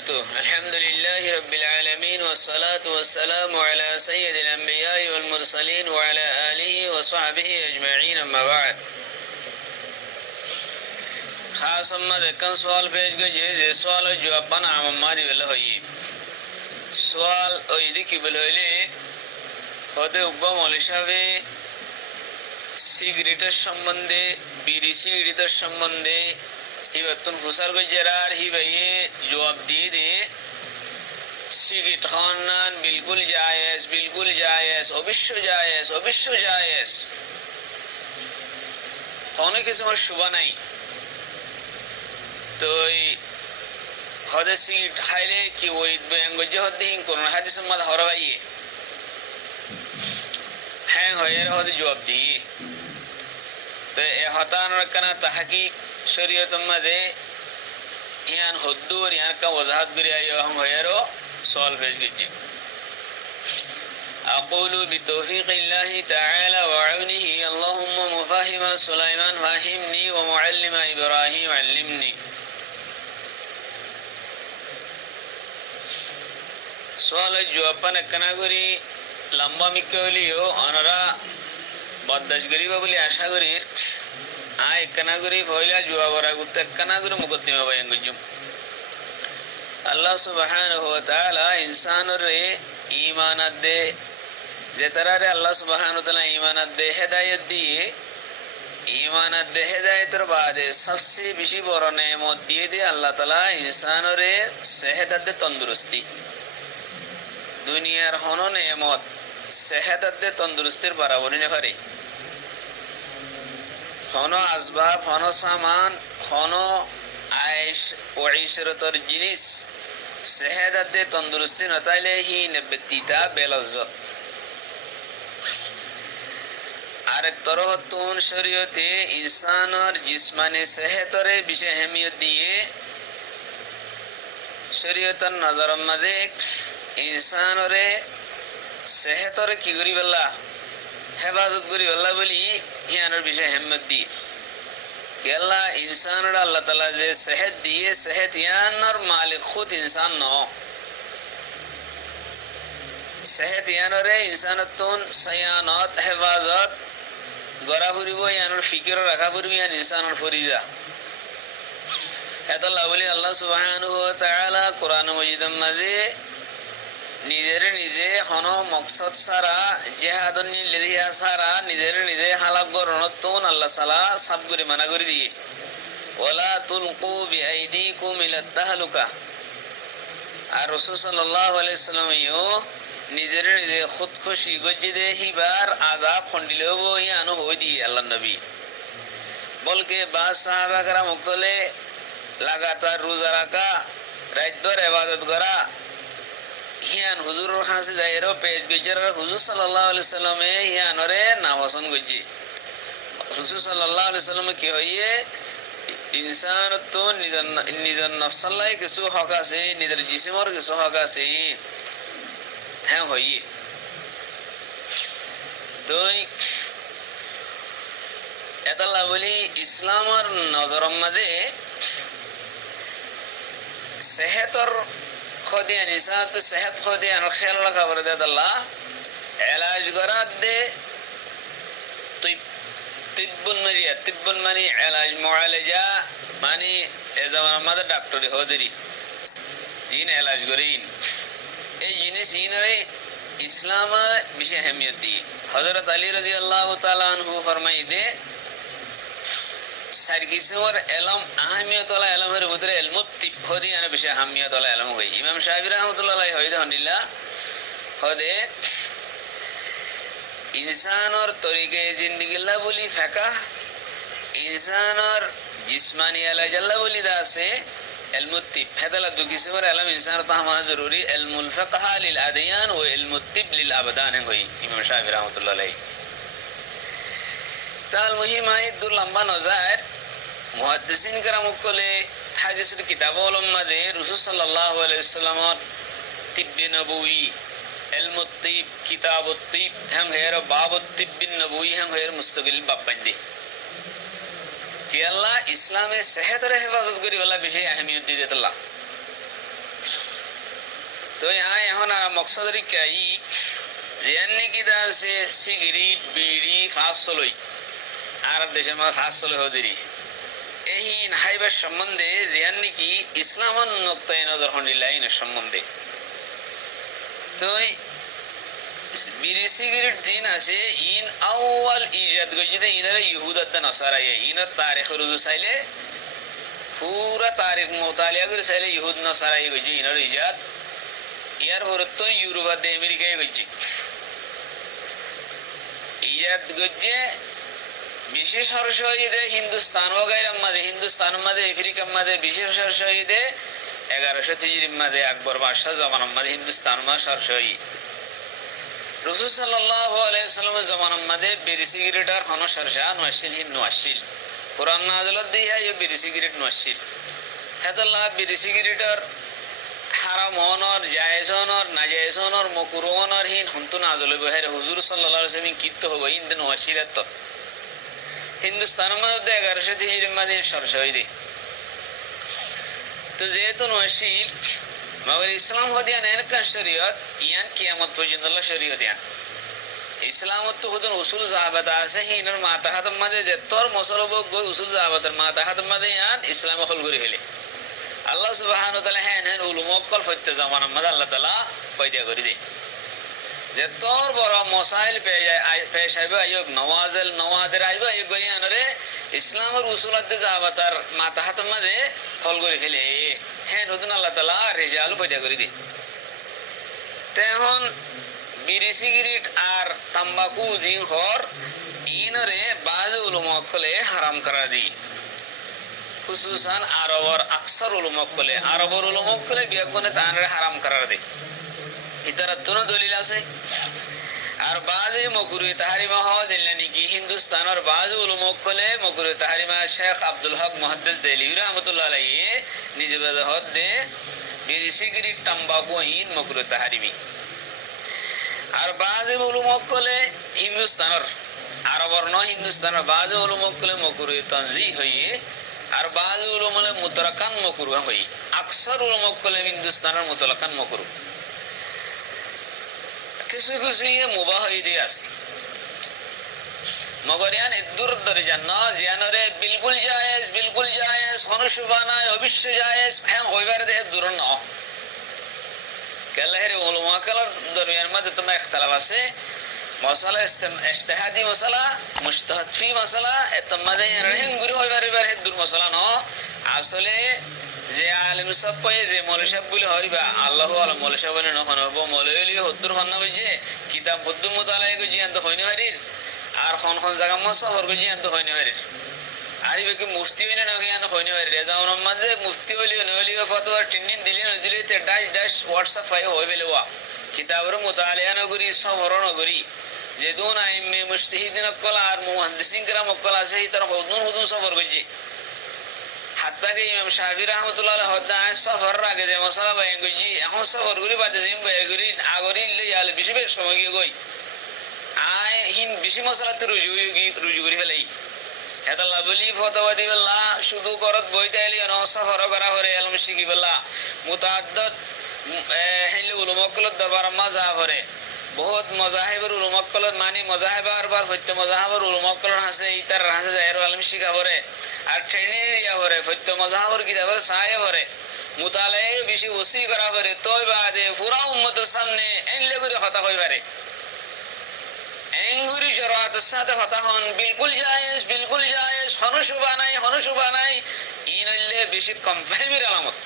وبركاته. الحمد لله رب العالمين والصلاة والسلام على سيد الأنبياء والمرسلين وعلى آله وصحبه أجمعين. أما بعد خاص امت کن سوال پیش گئے سوال جواب بنا ہماری ولا ہوئی سوال اویدی کی بلویلی হতে উগ্গম হিসাবে সিগারেটের সম্বন্ধে বিড়ি সিগারেটের সম্বন্ধে হিবাতুন হুসার গজরার হিবাইয়ে জবাব দিয়ে দে সিগারেট খাওয়ান বিলকুল জায়েজ অবশ্য জায়েজ কোনো কিছু আমার শুভ নাই তো হদে সিগারেট খাইলে কি ওই গজ্জে হতে হিং করুন হাদিস মত হরবাইয়ে হ্যাঁ হয়ে হতে জবাব দিয়ে তো এ হতান রকনা তাহকিক শরীয়ত মধ্যে ইয়ান হুদ্দুর ইয়ান কা ওজাহাত বিরিয়ায়ো हम হয়েরো সওয়াল পেশ গিয়ে أقول بتوفيق الله تعالى وعونه اللهم مفهم سليمان فهمني ومعلم إبراهيم علمني. سوال جواب پنا کنا گری লম্বা মিকলিও অনরা বদাশ গরিব বলি আশা করি আয় কানা গরি হইলা জুয়াবরা গুতে কানা গরি মুকদ্দিমা বয়ান গুজুম আল্লাহ সুবহানাহু ওয়া তাআলা ইনসানর ঈমানাত দে যেতারে আল্লাহ সুবহানাহু ওয়া তাআলা ঈমানাত দে হেদায়েত দিয়ে ঈমানাত দে হেদায়েতের বাদে সবচেয়ে বেশি বড় নেয়ামত দিয়ে দে আল্লাহ তাআলা ইনসানর সেহত দে তন্দুরস্তি দুনিয়ার হন নেয়ামত সেহত দে তন্দুরস্তির বরাবরই না পারে হন আসবাব হন সামান হন আয়েশ ও ইশরতর জিনিস সেহত দে তন্দুরস্তি না তাইলে হি নবতিতা বেলজ্জত আরেক তরহতুন শরীয়তে ইনসানের জিসমানি সেহতরে বিশেষ আহমিয়ত দিয়ে শরীয়তের নজর মধ্যে ইনসানরে সেহতরে কি করি বললা হেফাজত করি বললা বলি হিয়ানোর বিষয়ে হেম্মত দি গেল্লা ইনসানরা আল্লাহ তাআলা যে সেহত দিয়ে সেহত ইয়ানোর মালিক খুদ ইনসান ন সেহত ইয়ানোরে ইনসানতুন সায়ানত হেফাজত গড়া ফুরিব ইয়ানোর ফিকির রাখা ফুরিব ইয়ান ইনসানোর ফরিজা এতলা বলি আল্লাহ সুবহানাহু ওয়া তাআলা কোরআন মাজিদের মাঝে নিজের নিজে হন মকসদ সারা জেহাদন লিয়া সারা নিজের নিজে হালাক গরনতুন আল্লাহ সালা সব করে মানা করে দিয়ে ওয়ালা তুলকু বিআইদিকুম ইলা তাহলুকা আর রাসূল সাল্লাল্লাহু আলাইহি ওয়াসাল্লাম নিজের নিজে খুদকুশি গজ্জিদে হিবার আযাব খন্ডিলেও ইয়ানো হই দিয়ে আল্লাহ নবী বলকে বা সাহাবা کرام কলে লাগাতার রোজা রাখা রাতভর ইবাদত করা হিয়ান হুজুর হাসি যায়রো পেজ গজর হুজুর সাল্লাল্লাহু আলাইহি সাল্লামে হিয়ানরে নাওয়াসন গজ্জি রাসূল সাল্লাল্লাহু আলাইহি সাল্লাম কি হইয়ে ইনসান তো নিজন নফসাল্লাহ কিছু হক আছে নিদের জিসমর কিছু হক আছে হ্যাঁ হইয়ে তো এতলা বলি ইসলামের নজরের মধ্যে সেহতর খদিয়া নিসা তো সেহত খদিয়া আর খেয়াল রাখা বলে দে আল্লাহ ইলাজ করা দে তিব্বুন মানি ইলাজ মুআলাজা মানি এ জামানার মধ্যে ডাক্তারি হদরি জিন ইলাজ করেন এই জিনিস ইনরে ইসলাম বিষয় আহমিয়ত দিয়ে হযরত আলী রাদিয়াল্লাহু তাআলা আনহু ফরমাই দে সারকিসর ইলম আহমিয়ত ওয়ালা ইলমের ভিতরে ইলমুত তিব হদি আর বিষয় আহমিয়ত ওয়ালা ইলম হই ইমাম শাফি রাহমাতুল্লাহ আলাইহি হইদাল্লাহ হদে ইনসানর তরিকে জিন্দেগি লা বলি ফিকহ ইনসানর জিসমানি ইলাজ লা বলি দাসে ইলমুত তিব হেদালা দু কিসমের ইলম ইনসান তাহমা জরুরি ইলমুল ফিকহ লিল আদিয়ান ও ইলমুত তিব লিল আবদান হই ইমাম শাফি রাহমাতুল্লাহ আলাইহি তাল মুহিম আইদ লম্বা নজর মুহাদ্দিসিন کرام কলে হাদিসের কিতাবুল মধ্যে রাসূল সাল্লাল্লাহু আলাইহি ওয়াসাল্লাম তিব্বে নবুয়ী ইলমুত তিব কিতাবুত তিব हम गैर बाबुत तिब्बिन नबवी हम गैर मुस्तकिल बाब बंदी कि अल्लाह इस्लाम में सेहत और हिफाजत करी वाला विषय अहमियत दी देता अल्लाह তো এখন আর মকসদরি কাই রিয়ান্নি কিদা আছে সিগারেট বিড়ি ফাঁস চলই আর দেশের মধ্যে ফাঁস চলে হদিরি এইহীন হাইবার সম্বন্ধে রিয়ান্নি কি ইসলামন নোক্তায় নজর হন্ডিলাইনের সম্বন্ধে তো বিড়ি সিগারেট দিন আছে ইন আউয়াল ইজাদ গজিদে ইনারে ইহুদাত নাসারা ইনার তারিখ রুজু চাইলে পুরা তারিখ মোতালিয়া করে চাইলে ইহুদ নাসারা গজি ইনার ইজাদ ইয়ার পরতো ইউরোপ আর আমেরিকায় গজি ইজাদ গজে বিশেষ হর্ষদে হিন্দুস্তান ওগাইরাম মাঝে হিন্দুস্তান মাঝে আফ্রিকার মাঝে বিশেষ হর্ষদে 1130 মাঝে আকবর বাদশাহ জমানার মাঝে হিন্দুস্তান মাঝে হর্ষই রাসূল সাল্লাল্লাহু আলাইহি ওয়াসাল্লামের জমানার মাঝে বিড়ি সিগারেট আর হন সরসা নওয়াশিল হিন নওয়াশিল কুরআন নাযিলত দিয়া এই বিড়ি সিগারেট নওয়াশিল হেদাল্লাহ বিড়ি সিগারেট আর হারাম হনর জায়েজ হনর নাজায়েজ হনর মাকরুহ হনর হিন হন্তু নাযিল বহের হুজুর সাল্লাল্লাহু আলাইহি ওয়াসাল্লাম কিত্ত হবে ইন নওয়াশিলত হিন্দুস্তানের মধ্যে 1130 মাঝে সরসা হইদি তো যেহেতু নওয়াশিল মগর ইসলাম হদিয়ান এনকান শরীয়ত ইয়ান কিয়ামত পর্যন্ত শরীয়ত ইয়ান ইসলামত তো হুদন উসুল জাহাবাত আছে হিনর মাতাহাত মাঝে যে তোর মসলব গই উসুল জাহাবাতের মাতাহাত মাঝে ইয়ান ইসলাম হল করে ফেলে আল্লাহ সুবহানাহু ওয়া তাআলা হেন উলুম অকল ফত্য জামানার মাঝে আল্লাহ তাআলা পয়দা করে দেয় যে তোর বড় মসাইল পেশ আইবে আয়োগ নওয়াজেল নওয়াদের আইবে আয়োগ গই আনরে ইসলামের উসুলাতে জাহাবাতার মাতাহাত মাঝে হল করে ফেলে হ্যাঁ নতুন আল্লাহ তাআলা রিজাল পয়দা করে দেয় তেহন বিড়ি সিগারেট আর তাম্বাকু জিন হর ইনরে বাজ উলুম অকলে হারাম করা দি খুসুসান আরবর আকসার উলুম অকলে আরবর উলুম অকলে বিয়াগনে তানরে হারাম করা দেয় ইতার দুনো দলিল আছে আর বাজে মকরুহ তাহরিমা হওয়া দিলেনি কি হিন্দুস্তানের বাজ উলুম অকলে মকরুহ তাহরিমা শেখ আব্দুল হক মুহাদ্দিস দেহলভী রাহমাতুল্লাহ আলাইহি নিজে বেদহদ দে বিড়ি সিগারেট তাম্বাকু ইন মকরুহ তাহরিমি আর বাজে উলুম অকলে হিন্দুস্তানের আরবর ন হিন্দুস্তানের বাজে উলুম অকলে মকরুহ তানজিহ হইয়ে আর বাজে উলুম মুতলাকান মকরুহ হই আকসার উলুম অকলে হিন্দুস্তানের মুতলাকান মকরুহ কিছু কিছু ইয়ে মুবাহ হইতে আছে মগর ইয়ান এদুর দরে জান্ন জিয়ানরে বিলকুল জায়েজ হনুশুবানা অবশ্য জায়েজ হ্যাঁ হইবার দেহ দূর ন কেলাহের উলামা কালার দরমিয়ান মধ্যে তোমার ইখতিলাফ আছে মাসালা ইজতিহাদি মাসালা মুজতাহিদ ফি মাসালা এতমাদে রহিম গুরু হইবার হে দূর মাসালা ন আসলে যে আলেম সব কয়ে যে মৌলভী সাহেব বলে হরিবা আল্লাহু আলাম মৌলভী সাহেব বলে নখন হবো মৌলভী হদ্দুর হন্না বইছে কিতাব হদ্দু মুতালায় গো জিয়ান তো হইনি হারির আর খন জায়গা মা শহর গো জিয়ান তো হইনি হারির আরি বাকি মুফতি হইলে না জিয়ান হইনি হারির রেজাউন মাঝে মুফতি হইলে নইলি ফতোয়া টিনিন দিলে নদিলে তে ডাশ হোয়াটসঅ্যাপ ফাই হই বেলে ওয়া কিতাবের মুতালিয়া নগরী শহর নগরী যে দুন আইমে মুজতাহিদিন কল আর মুহাদ্দিসিন کرام কল আছে তার হদুন সফর গজি হাত্তা কে ইমাম শাফি রাহমাতুল্লাহ আলাইহি হদায় সফর আগে যে মাসালা বায়ান গজি এখন সফর গুলি বাদে জিম বায়ান গুলি আগরি ইয়ালে বেশি বেশ সময় গই আই হিন বেশি মাসালা তো রুজু করি ফেলাই এদাল্লাহ বলি ফতোয়া দিবেল্লাহ শুধু করত বইতাইলি ন সফর করা করে ইলম শিখি বেল্লাহ মুতাআদ্দিদ হেলে উলামা কলত দরবার মাজা করে বহুত মাযাহিবের উলামা কলত মানে মাযাহিব বারবার হইত মাযাহিবের উলামা কলত আছে ইতার আছে জাহের ইলম শিখা করে আর ট্রেনে ইয়া করে হইত মাযাহিবের কিতাবের সায়া করে মুতালায়ে বেশি ওসি করা করে তোই বাদে পুরা উম্মতের সামনে এনলে করে কথা কইবারে এঙ্গুরি শরাতের সাথে কথা হন বিলকুল জায়েজ হনুশুবা নাই ইনলে বেশি কমফাইমির আলামত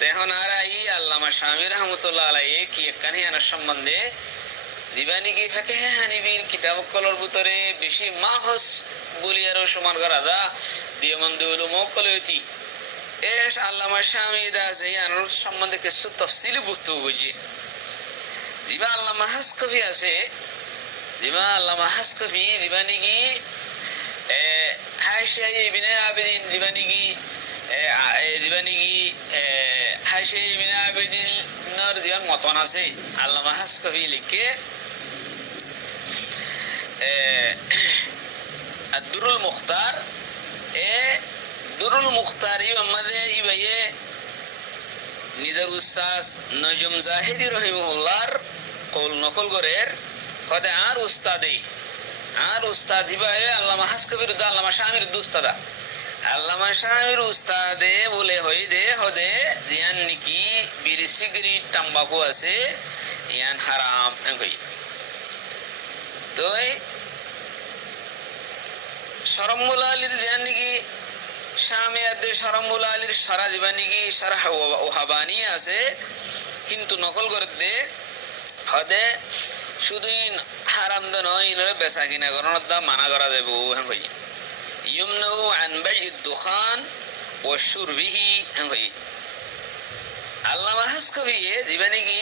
তেহন আর আই আল্লামা শামী রাহমাতুল্লাহ আলাইহি কি একখানি আনার সম্বন্ধে দিবানি কি ফিকহ হানিফির কিতাব কলর ভিতরে বেশি মাহস বলি আর সমান করা দা দিয়মন্দ উলুম কলয়তি এস আল্লামা শামী দা যে আনার সম্বন্ধে কিছু তাফসীলি বুঝতে বুঝি দিবা আল্লামা হাসকাফি আছে দিবা আল্লামা হাসকাফি দিবানি কি হাশিয়া ইবনে আবিদিন দিবানি কি হাশিয়া ইবনে আবিদিন নর দিয়ান মতন আছে আল্লামা হাসকাফি লিখে দুরুল মুখতার দুরুল মুখতার ইবাইয়ে নিজের উস্তাদ নজম জাহিদি রহিমুল্লাহর কৌল নকল করের হদে আর উস্তাদ হিবাবে আল্লামা হাসকবির আল্লামা শামির উস্তাদা আল্লামা শামির উস্তাদে বলে হই দে হদে ইয়ান নাকি বিড়ি সিগারেট তাম্বাকু আছে ইয়ান হারাম কই তো শরমুল আলীর ইয়ান নাকি শামিয়াতে শরমুল আলীর সারা জীবনী কি শারহ ওহাবানি আছে কিন্তু নকল করে দে হদে শুধু হারাম দে নয় ইনরে বেচা কিনা করানোর দাম মানা করা দেব হ্যাঁ ভাই ইউমনাউ আন বাই'id দুখান ওয়া শুরবিহি হ্যাঁ ভাই আল্লামা হাসকবি জীবনী কি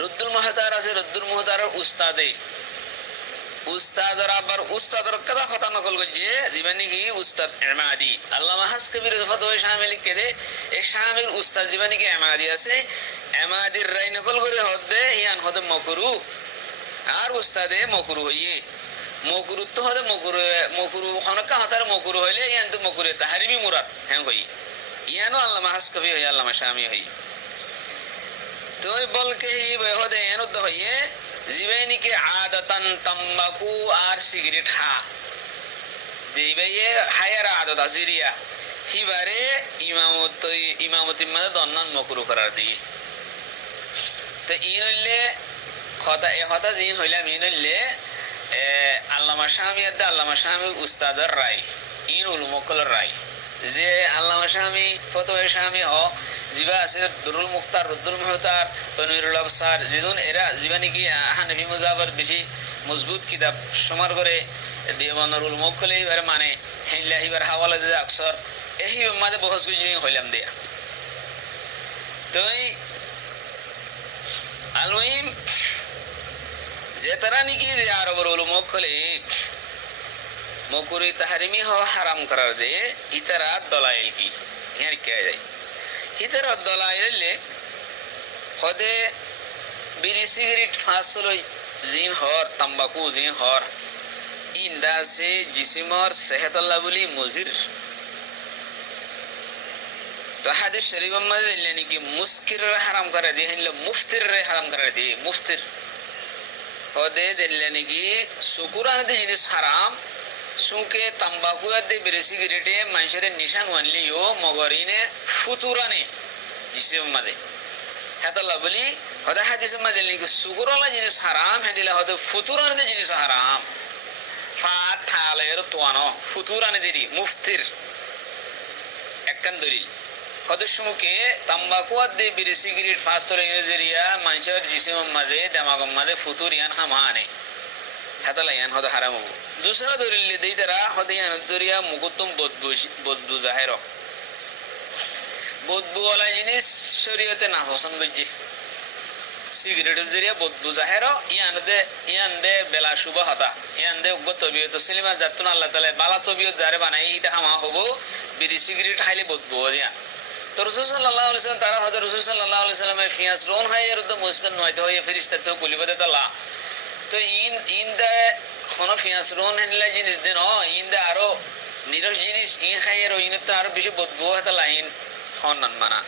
রুদ্দুল মুহতার আছে রুদ্দুল মুহতারের উস্তাদর আবার উস্তাদর কথা নকল করছে জীবনী কি উস্তাদ ইমাদি আল্লামা হাসকবির ফতোয়া শামিল লিখে দে এই শামিল উস্তাদ জীবনী কি ইমাদি আছে ইমাদির রায় নকল করে হদে ইয়ান হদে মাকরু আর উস্তাদে মাকরু হইয়ে মাকরু তো হদে মাকরু খনকা হতার মাকরু হইলে ইয়ান তো মাকরু তাহরিমি মুরাদ হ্যাঁ কই ইয়ানো আল্লামা হাসকবি হই আল্লামা শামি হই তো বলকে হি হদে ইয়ানো তো হইয়ে জীবনী কি আদতান তাম্বাকু আর সিগারেট দিবাইয়ে হায়ার আদত আজিরিয়া হিবারে ইমামতি মানে দন্নান মকরু করার দিয়ে তো ই হইলে কথা জি হইলাম ই হইলে আল্লামা শামিয়াদ আল্লামা শামি উস্তাদের রায় ইন উলুমকলের রায় যে আল্লামা শামি ফতোয়া শামি জিবা আছে দুরুল মুখতার রুদ্দুল মুহতার তনবিরুল আবসার যেদিন এরা জীবানী কি হানাফি মুজাবার বেশি মজবুত কিতাব সমার করে দেওয়ানুল মুকলে এবারে মানে হেইলা এবার হাওয়ালা দিয়ে আকসর এই মাঝে বহস বুঝি হইলাম দিয়া তো আলমিম যে তারা নাকি যে আরবের উলুমক হলে মকুরি তাহারিমি হওয়া হারাম করার দে ইতারা দলাইল কি ইয়ার কে যায় ইতারা দলাইল হদে বিড়ি সিগারেট ফাঁসল জিন হর তাম্বাকু জিন হর ইন্দা সে জিসিমর সেহতাল্লাহ বলি মুজির তো হাদিস শরীফ মধ্যে দিলেন কি মুস্কির হারাম করে দিয়ে হইল মুফতির হারাম করে দিয়ে মুফতির হদে দিলেন কি শুকুরান দি জিনিস হারাম সুকে তাম্বাকু দে বিড়ি সিগারেটে মানুষের নিশান ওয়ানলিও মগরিনে ফুতুরানে জিসিম মধ্যে হেতাল্লাহ বলি হদে হাদিস মধ্যে দিলেন কি শুকুরালা জিনিস হারাম হেদিলা হদে ফুতুরান দি জিনিস হারাম ফাত থালের তোয়ানো ফুতুরানে দিরি মুফতির একখান দলিল সদস্যমুখে তাম্বাকু দে বিড়ি সিগারেট ফাঁসল ইংরেজিয়া মানুষের জিসিমের মাঝে দেমাগের মাঝে ফুতুর ইয়ান হামানে হেতালা ইয়ান হদে হারাম হবো दूसरा दलिल दे तारा हदे यान दरिया मुकुतम बदबू जाहिर बदबू वाला जिनिस शरीयते ना पसंद करजे सिगरेट जरिया बदबू जाहिर यान दे बेला शुभ हता यान दे उग्ग तबियत सलिमा जातुन अल्लाह ताला बाला तबियत जारे बानाई इटा हामा हबो बिड़ी सिगरेट खाइले बदबू दिया तो रसूल सल्लल्लाहु अलैहि वसल्लम तारा हदे रसूल सल्लल्लाहु अलैहि वसल्लम फियास रोन हाय रद मुस्लिम नयतो ये फरिश्ता तो कुलिबदे तला तो इन दे কোনো ফিয়াস রোন হেনলা জিনিস দেন ইন্দা আরো নিরস জিনিস ইন খাইয়ের ইন তো আরো বেশি বদবু হতে লাইন হনন মানা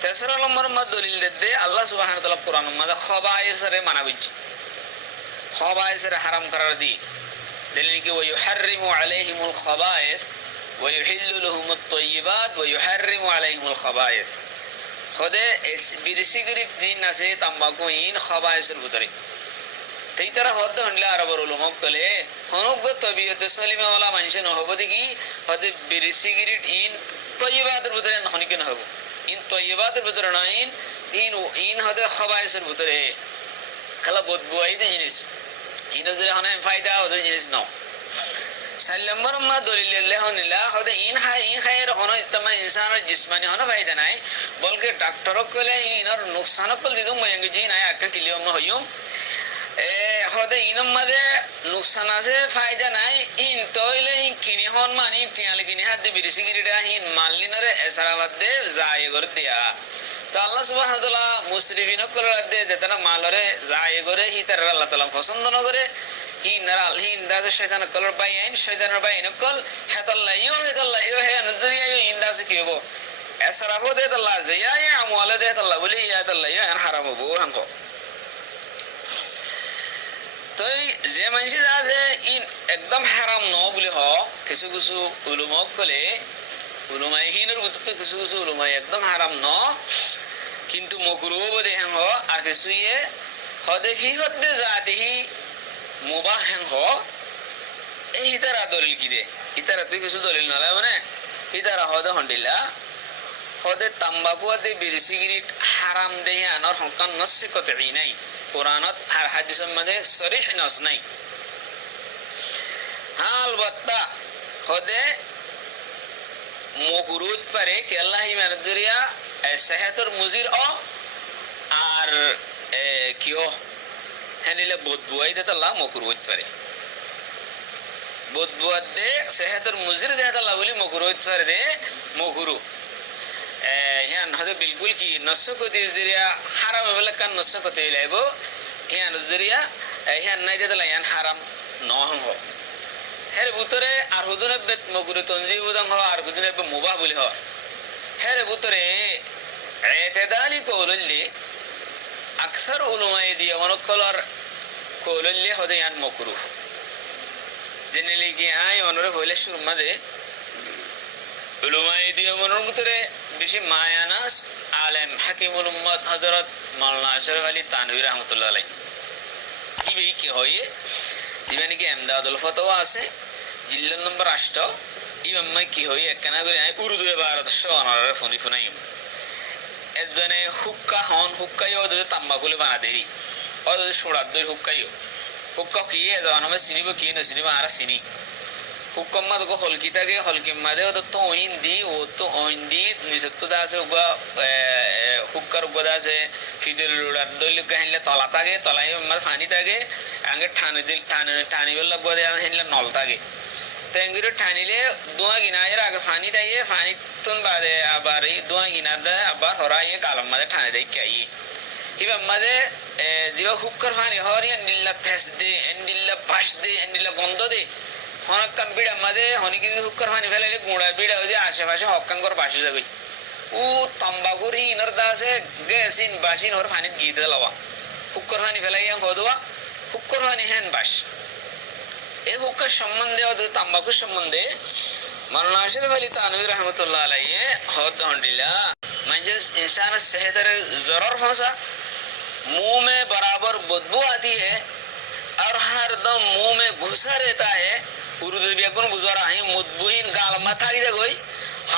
তেসরা নম্বর মত দলিল দে আল্লাহ সুবহানাহু ওয়া তাআলা কোরআন মধ্যে খবায়েসরে মানা কইছে খবায়েসরে হারাম করার দি দলিল কি ওয়া ইউহাররিমু আলাইহিমুল খবায়েস ওয়া ইউহিল্লু লাহুমুত তাইয়্যিবাত ওয়া ইউহাররিমু আলাইহিমুল খবায়েস খোদে বিড়ি সিগারেট দিন আছে তাম্বাকু ইন খবায়েসের ভিতরে এই তারা হদ হন্ডলে আরবের উলুমক কলে হনুক তবিয়ত সলিমা ওয়ালা মানুষ নহব দেখি হদে বিড়ি সিগারেট ইন তয়্যিবাতের ভিতরে হনিকে নহব ইন তয়্যিবাতের ভিতরে না ইন হদে খবায়েসের ভিতরে খালা বদবু আইতে জিনিস ইন যদি হনে ফায়দা ওদের জিনিস নাও 4 নম্বর মা দলিল লেহনিলা হদে ইন খায়ের হনো ইস্তেমা ইনসানের জিসমানি হনো ফায়দা নাই বলকে ডাক্তারক কলে ইনর নুকসানক কল দিদুম ময়ঙ্গ জি নাই আকা কিলিয়ম হইম হদে ইনম মাঝে নুকসান আছে ফায়দা নাই ইন তইলে ইন কিনি হন মানি টিয়ালে কিনি হাত দিয়ে বিড়ি সিগারেট ইন মানলিনরে এসারাবাদ দে যায় করে দিয়া তো আল্লাহ সুবহানাহু ওয়া তাআলা মুসরিফিন করার দে যেতানা মালরে যায় করে হিতার আল্লাহ তাআলা পছন্দ ন করে হিনারাল হিন্দাজ শয়তান কলর বাই আইন শয়তানের বাই নকল হেতাল্লাহ ইও হে নজরিয়া ইন্দাজ কি হবো এসরাফ দে আল্লাহ আছে ইয়া আমওয়াল দে আল্লাহ বলি ইয়া আল্লাহ ইয়া হারাম হবো হাঙ্ক তো যে মানুষ আছে ইন একদম হারাম ন বলি হ কিছু কিছু উলুমক কলে উলুমাইহীনের ভিতর তো কিছু কিছু উলুমাই একদম হারাম ন কিন্তু মকরুহ বদে হ্যাং হ আর কিছু ইয়ে হদে ফি হদে জাতিহি মুবাহ হ্যাং হ এই ইতারা দলিল কি দে ইতারা তুই কিছু দলিল নলা মানে ইতারা হদে হন্ডিলা হদে তাম্বাকু হদে বিড়ি সিগারেট হারাম দে আনার হকান নসি কতই নাই কোরআনত আর হাদিসের মধ্যে সরিহ নস নাই আলবত্তা হদে মকরুহ পারে কি আল্লাহ ইমান জরিয়া সেহতর মুজির ও আর কিও হেনিলে বদবুয়াই দে আল্লাহ মকরুহ পারে বদবুয়াত দে সেহতর মুজির দে আল্লাহ বলি মকরুহ পারে দে মকরুহ ইয়ান হদে বিলকুল কি নসকতি জরিয়া হারাম বলে কান নসকতি লাইবো ইয়ান জরিয়া ইয়ান নাই দে আল্লাহ ইয়ান হারাম নহং হ হের ভিতরে আর হুদুনে বেত মকরুহ তনজিব দং হ আর হুদুনে বে মুবাহ বলি হ হের ভিতরে এতেদালি কৌলল্লি আকসার উলুমাই দিয়ে অনকলর কৌলল্লি হদে ইয়ান মকরুহ জেনে লিখি আই অনরে হইলে সুরমাদে উলুমাই দিয়ে মনের ভিতরে বেশি মায়ানাস আলেম হাকিমুল উম্মত হযরত মাওলানা আশরাফ আলী তানভী রাহমাতুল্লাহ আলাইহি কি বে কি হয় দিবানি কি আমদাদুল ফতোয়া আছে জিল্লা নম্বর 8 ইমাম মাই কি হয় একনা করে আই উর্দু এ ভারত শোনারে ফোনি ফোনাই এজনে হুক্কা হন হুক্কাইও দে তাম্বাকুলে বানা দেই ও দে সুরাত দই হুক্কাইও হুক্কা কি এ জানো সিনিব কি না সিনিব আর সিনি হুক্কাম মা তো হলকিটাকে হলকিম মাদে ও তো হিন্দি ও তো হিন্দি নিসত্তু দাসে উবা হুক্কার উবা দাসে ফিদুল রুড়ার দইল কাহিনলে তলা থাকে তলাই মা পানি থাকে আগে ঠানে দিল ঠানি বল লাগবা দে হিনলে নল থাকে তেঙ্গুরে ঠানিলে দুয়া গিনায়ের আগে পানি দেয় পানি তুন বাদে আবার এই দুয়া গিনা দে আবার হরাইয়ে কালাম মাদে ঠানে দেয় কাই হিবা মাদে দিবা হুক্কার পানি হরিয়া নিল্লা ফেস দে এন্ডিল্লা পাশ দে এন্ডিল্লা গন্ধ দে হনকান বিড়া মাদে হনি কিন্তু হুক্কার পানি ফেলাইলে গুঁড়া বিড়া ওই যে আশেপাশে হকাঙ্গর বাসে যাবে ও তাম্বাকুর ইনর দাসে গেসিন বাসিন হর পানি গিয়ে দেওয়া হুক্কার পানি ফেলাইয়া হদোয়া হুক্কার পানি হেন বাস এই হুক্কার সম্বন্ধে ও তাম্বাকুর সম্বন্ধে মাওলানা আশরাফ আলী তানভী রাহমাতুল্লাহ আলাইহি হদ হন্ডিলা মানে इंसान सेहतर जरूर फंसा मुंह में बराबर बदबू आती है और हर दम मुंह में घुसा रहता है उर्दू व्याकरण गुजारा है मुदबुहीन गाल माथा की कोई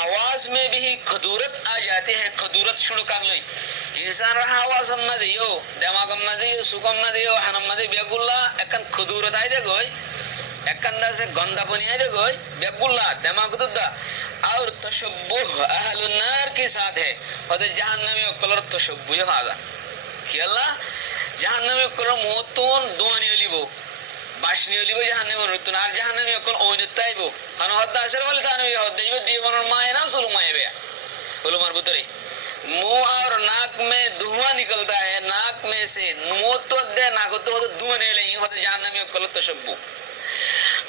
आवाज में भी खदूरत आ जाती है खदूरत शुरू कर लो इंसान रहा आवाज हम ना दियो दिमाग हम ना दियो सुकम ना दियो हनम ना दियो बेगुल्ला एकन खदूरत आई दे कोई एकन दा से गंदा बनी आई दे कोई बेगुल्ला दिमाग तो दा और तशब्बुह अहलुन नार के साथ है और जहन्नमी कलर तशब्बुह हागा कि अल्लाह जहन्नमी कलर मोतोन दुआनी लिबो बाशनी लिबो जहन्नमी रुतन আর जहन्नमी कल ओनताइबो खान हद्दा असर वाले तानवी हद्दाइबो दीवानर माय ना सुलु माय बे बोलो मार बुतरे मुंह और नाक में धुआं निकलता है नाक में से मुंह तो दे नाक तो धुआं नहीं ले होता जहन्नमी कल तशब्बुह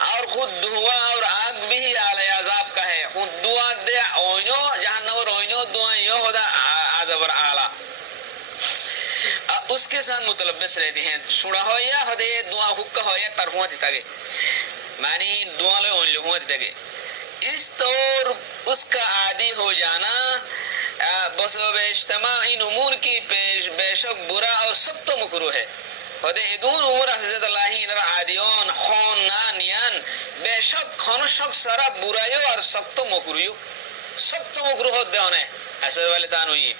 और खुद धुआं और आग भी आले अजाब का है खुद धुआं दे ओइनो जहन्नम और ओइनो धुआं यो होता अजाब और आला उसके साथ मुतलब्बिस रहते हैं सुना हो या होदे दुआ हुक्का हो या तरहुआ दितागे मानी दुआ ले ओन लहुआ दितागे इस तौर उसका आदी हो जाना बसोबेश्तमा इन उमूर की पेश बेशक बुरा और सब तो मकरूह है होदे इदून उमूर अहज़तल्लाही नर आदियोन खून नानियान बेशक खनशक सारा बुरायो और सब तो मकरूह होते होने ऐसे वाले तान हुई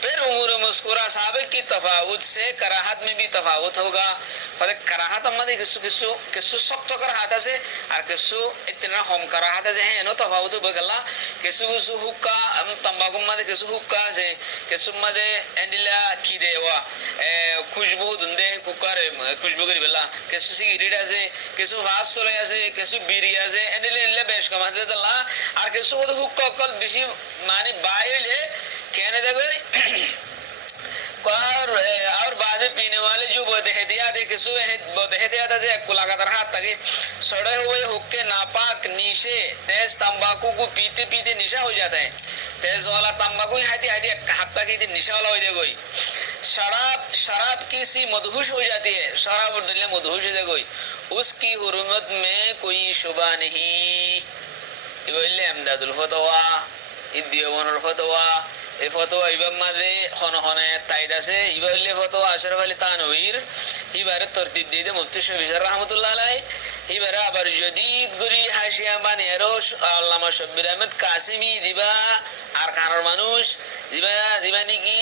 फिर उमूर मस्कुरा साबिक की तफावत से कराहत में भी तफावत होगा पर कराहत हमारे किसु सख्त कराहत से और किसु इतना हम कराहत से है नो तफावत बगला किसु हुक्का तंबाकू मदे किसु हुक्का से किसु मदे एंडिला की देवा खुशबू दुंदे कुकर खुशबू करी बल्ला किसु सिगरेट से किसु वास सोले से किसु बीरिया से एंडिले बेश कमाते दल्ला और किसु हुक्का कल बिसी माने बाइल है कहने दे और बाद में पीने वाले जो बहुत एहतियात है किसु बहुत एहतियात है एक लगातार हाथ तक सड़े हुए हुक्के नापाक नीशे तेज तंबाकू को पीते पीते निशा हो जाता है तेज वाला तंबाकू हाथी हाथी हाथ तक ही निशा वाला हो जाए कोई शराब शराब की सी मदहोश हो जाती है शराब और दुनिया मदहोश है कोई उसकी हुर्मत में कोई शुबा नहीं इबले अहमदुल फतवा इद्दियोवन फतवा এই ফতোয়া ইবাম মাঝে হনে হনে তাইদ আছে ইবালে ফতোয়া আশরাফ আলী তানভীর ইবারে তরতিব দিয়ে মুফতি শফি রাহমাতুল্লাহ আলাইহি ইবারে আবার জদীদ গুরি হাশিয়া বানিয়ে রোশ আল্লামা শব্বির আহমদ কাসিমি দিবা আর খানের মানুষ দিবা দিবানি কি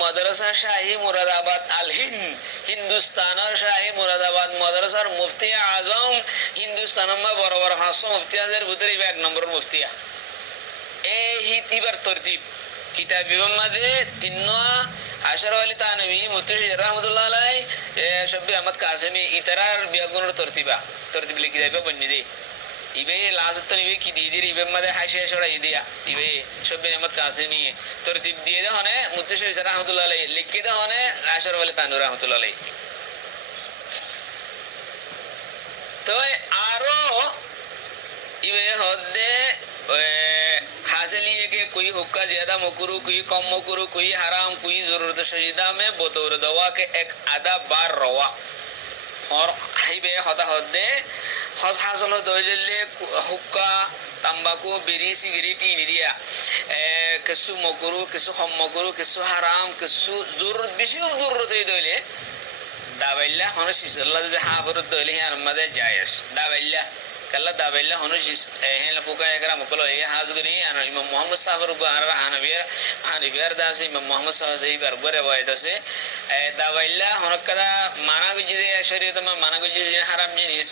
মাদ্রাসা শাহী মুরাদাবাদ আল হিন্দ হিন্দুস্তানের শাহী মুরাদাবাদ মাদ্রাসার মুফতি আজম হিন্দুস্তানের মা বড় বড় 500 মুফতিয়াদের ভিতরে এক নম্বর মুফতিয়া এবার তরতিব কিতাব মাঝে তিন্না আশরাফ আলী তানভী মুফতি রাহমাতুল্লাহ আলাইহি শব্বির আহমদ কাসিমি ইতরার বিয়াগুনের তরতিব লিখি যাবে বন্নি দে ইবে লাজত নিবে কি দিয়ে দিরে ইবে মাঝে হাসিয়া ছড়াই দিয়া ইবে শব্বির আহমদ কাসিমি তরতিব দিয়ে দে হনে মুফতি রাহমাতুল্লাহ আলাইহি লিখি দে হনে আশরাফ আলী তানভী রাহমাতুল্লাহ আলাইহি তো আরো ইবে হদে हासिल ये कि कोई हुक्का ज्यादा मकरू कोई कम मकरू कोई हराम कोई जरूरत शजीदा में बतौर दवा के एक आधा बार रवा और हाईबे होता होते हस हासिल हो दो जल्ले हुक्का तंबाकू बिरी सिगरेट इंडिया किसु मकरू किसु कम मकरू किसु हराम किसु जरूरत बेশি जरूरत है दोले दावैला होने सिसल्ला जो हाफर दोले यार मदे जायज दावैला कल्ला दावैला होनो जिस हेल फुका एकरा मुकलो ये हाजगनी अन इमाम मोहम्मद साहब को आरा हानवियर दास इमाम मोहम्मद साहब से बार बरे वायद से दावैला होनो कदा माना बिजदे शरीयत में माना बिजदे हराम जिनिस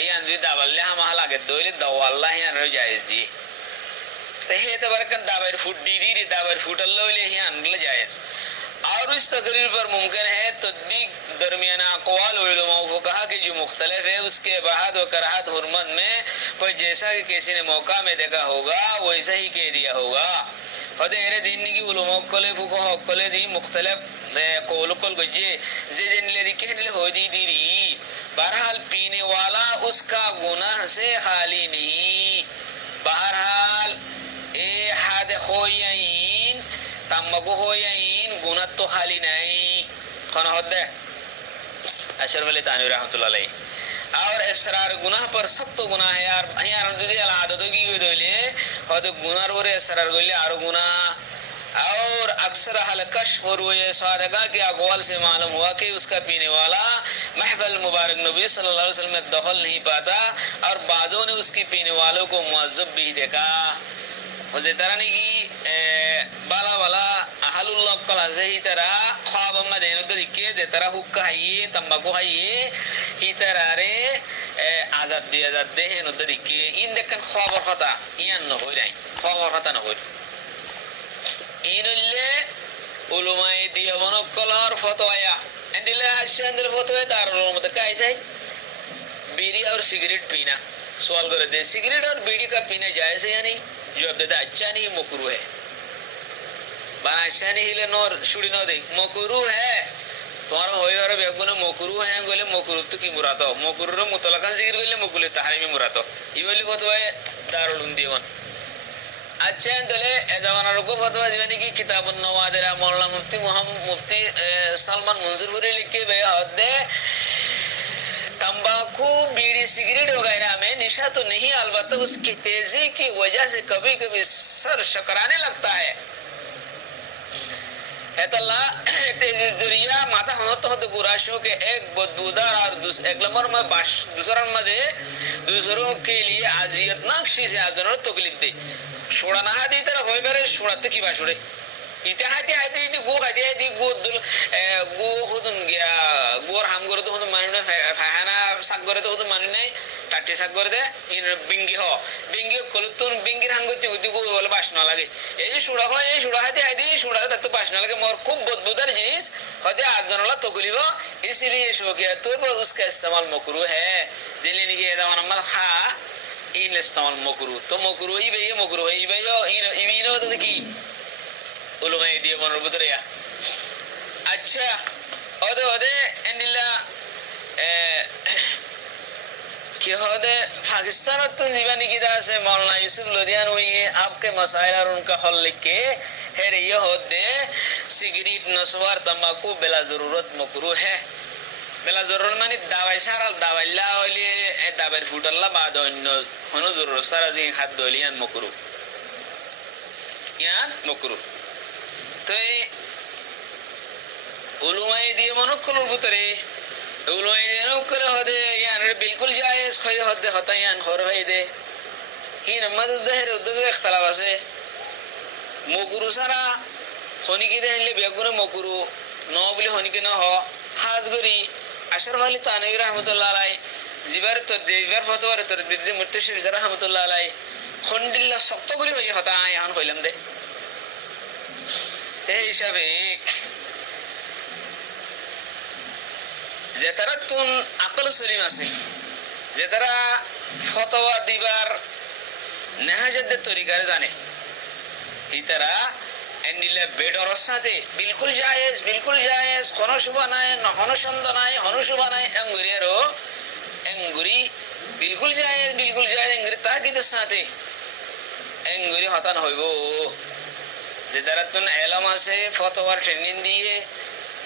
यान जी दावैला हम हलाके दोले दवाल्ला यान जायज दी ते हे तो बरकन दावैर फुट दी दावैर फुटल्लो ले यान ले जायज और इस तकरीर पर मुमकिन है तदबीक दरमियान अक़वाल उलमाओं को कहा कि जो मुख्तलिफ है उसके बाद व कराहत हुर्मत में पर जैसा कि किसी ने मौका में देखा होगा वैसा ही कह दिया होगा और तेरे दिन की उलमाओं कोले फुको कोले दी मुख्तलिफ कोलुकल गजे जिन ले दिखे हो दी दी बहरहाल पीने वाला उसका गुनाह से खाली नहीं बहरहाल ए हाद खोयीन तंबाकू होयीन गुनाह तो खाली नहीं खाना होते अशरफ अली तानवी रहमतुल्लाह अलैहि और इसरार गुनाह पर सब तो गुनाह है यार यार दुदी अला आदतों की कोई दोले और तो गुनाह रो रे इसरार गोले आरो गुनाह और अक्सर हलकश और वो ये सादगा के अक़वाल से मालूम हुआ कि उसका पीने वाला महफिल मुबारक नबी सल्लल्लाहु अलैहि वसल्लम में दखल नहीं पाता और बादों ने उसकी पीने वालों को मुअज़्ज़ब भी देखा तरह की बाला वाला अहलुल्लाह कला से ही तरह ख्वाब में देने तो दिखे दे तरह हुक्का है ये तंबाकू है ये ही तरह रे आज़ाद दे हैं नुद्ध दिखे इन देखन ख्वाब और खता यान न हो जाए ख्वाब और खता न हो इनले उलमाए दिया बनो कला और फतवाया इंदिले आशंदर फतवा दारुल मत कैसे बीड़ी और सिगरेट पीना सवाल कर दे सिगरेट और बीड़ी का पीना जायज़ है या नहीं जवाब देता अच्छा नहीं मकरू है बना अच्छा नहीं ले नोर शुड़ी नो दे मकरू है तुम्हारा होए वाला बेगुना मकरू है गोले मकरू तो की मुराद हो मकरू रो मुतलकन जिक्र गोले मकरू तहरीम में मुराद हो ये वाले फतवा है दारुल उंदीवन अच्छा इंदले एदावाना रुको फतवा दीवानी की किताब नवादिर मौलाना मुफ्ती मोहम्मद मुफ्ती सलमान मंजूरपुरी लिख के बया होते तंबाकू बीड़ी सिगरेट वगैरह में निशा तो नहीं अलबत्ता उसकी तेजी की वजह से कभी कभी सर शकराने लगता है तेजिया माता होता तो गुराशों के एक बदबूदार और एक नंबर में दूसरों के लिए अजियतनाक चीज है आजनों तकलीफ दे छोड़ा ना दी तरह होए मेरे छोड़ा तो की बात छोड़े इतिहादी आती थी गो खाती थी गो दुल गो खुदन गया गोर हम करे तो खुद मानने फहाना साग करे तो खुद मानने टाटे साग करे थे इन बिंगी हो बिंगी कलुतुन बिंगी हम करते होती गो वाला बाशना लगे ये शुड़ा हो ये शुड़ा खाती आती शुड़ा तक तो बाशना लगे मोर खूब बदबूदार जिनिस खाते आदन वाला तो गुली वो इसीलिए शो किया तो पर उसका इस्तेमाल मकरू है दिल्ली ने किया था वरना खा इन इस्तेमाल मकरू तो मकरू ही भाई मकरू है ये भाई इन तो देखी উলুমাই দিয়ে মনের ভিতরে আচ্ছা ওদে ওদে এন্ডিলা কি হদে পাকিস্তানত তো जीवानी किदा আছে मौलाना यूसुफ लोधियान हुई आपके मसाइल और उनका हल लिख के है ये होते सिगरेट नस्वार तंबाकू बिला जरूरत मकरू है बिला जरूरत माने दावाई सारा दावाइला ओली ए दाबर फुटल्ला बाद অন্য কোনো জরুরত সারা দিন হাত দলিয়ান মকরু ইয়ান মকরু তো এই উলুমাই দিয়ে মনকলর ভিতরে উলুমাই দিয়ে করে হদে ইয়ান বিলকুল জায়েজ হয় হদে হতা ইয়ান হর হয় দে কি নামাজ দেহের উদ্যোগে ইখতিলাফ আছে মকরু সারা হনিকে দেহলে বেগুনে মকরু ন বলি হনিকে ন হ হাজগরি আশরাফ আলী তানভী রাহমাতুল্লাহ আলাই জিবার তো দেবার ফতোয়ার তো দিদি মুর্তশিদ রাহমাতুল্লাহ আলাই খন্ডিল্লা শক্ত করে হই হতা ইয়ান হইলাম দে তে হিসাবে যে তারা তুন আকল সলিম আছে যে তারা ফতোয়া দিবার নেহাজাদের তরিকার জানে এই তারা এন্ডিলে বেডর সাথে বিলকুল জায়েজ কোন শুভ নাই নহন সন্দ নাই হনুশুভ নাই এঙ্গুরিয়ারও এঙ্গুরি বিলকুল জায়েজ এঙ্গুরি তাকিদের সাথে এঙ্গুরি হতান হইব যে তারা তুন এলম আছে ফতোয়ার ট্রেনিং দিয়ে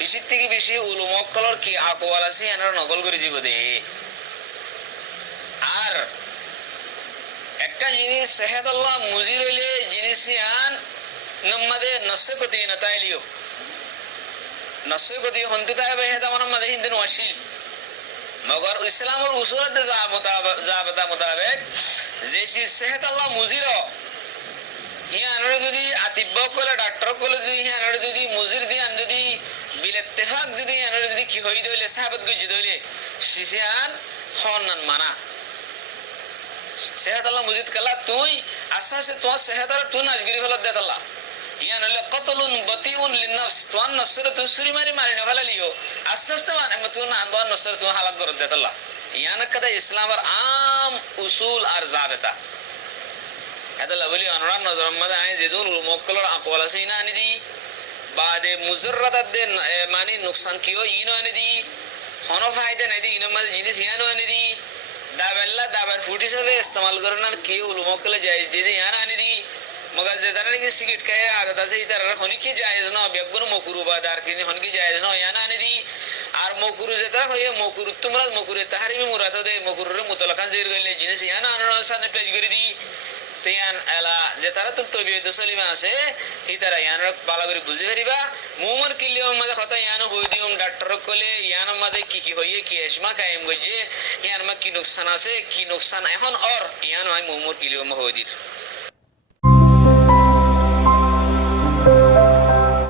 বেশি থেকে বেশি উলুমকলর কি আকওয়াল আছে এনারা নকল করে দিব দে আর একটা জিনিস সেহাদাল্লাহ মুজির হইলে জিনিস ইয়ান নম্মাদে নসে গতি নতাইলিও নসে গতি হন্তি তাইবে হেদা মনম্মাদে হিন্দিন ওয়াশিল মগর ইসলামের উসুলত জাবতা মোতাবেক যে সেহাদাল্লাহ মুজির হিয়ানরে যদি আতিব্য কলে ডাক্তার কলে যদি হিয়ানরে যদি মুজির দিয়ান যদি বিল ইত্তেফাক যদি হিয়ানরে যদি কি হই দইলে সাহাবত গুজি দইলে সিসিয়ান খনন মানা সেহাত আল্লাহ মুজিদ কালা তুই আস্তে আস্তে তোমার সেহাতার তুই নাজগিরি ফলত দেত আল্লাহ ইয়ান হলে কতলুন বতিউন লিনাফস তোমার নসরে তুই সুরি মারি না ফেলা লিও আস্তে আস্তে মানে তুই আনবার নসরে তুই হালাক করে দেত আল্লাহ ইয়ান কাদা ইসলামের আম উসুল আর জাবেতা এদলা বলি অনুরান নজর মধ্যে আই যেদুন মুকল্লর আকওয়াল আছে ইনা আনি দি বাদে মুজররাত দে মানে নুকসান কিও ইনো আনি দি হন ফায়দা নাই দি ইনো মানে জিনিস ইয়ানো আনি দি দাবেল্লা দাবার ফুটি সবে ইস্তেমাল করন আর কি উলুমকলে যায় যদি ইয়ান আনি দি মগর যে তারা কি সিগারেট খায় আদত আছে ইতার হনি কি জায়েজ না বেগুন মকরু বাদার কিনি হনি কি জায়েজ না ইয়ান আনি দি আর মকরু যেটা হয় মকরু তোমরা মকরু তাহারিমি মুরাদ দে মকরুর মুতলাকান জির গলে জিনিস ইয়ান আনার সামনে পেজ করে দি তেয়ান এলা যে তারা তো তবিয়ত সলিমা আছে এই তারা ইয়ান ভালো করে বুঝে ফেরিবা মুমর কিলিও মধ্যে কথা ইয়ান হই দিউম ডাক্তার কলে ইয়ান মধ্যে কি হইয়ে কি এসমা কায়েম গজে ইয়ান মা কি নুকসান আছে কি নুকসান এখন আর ইয়ান হয় মুমর কিলিও হই দি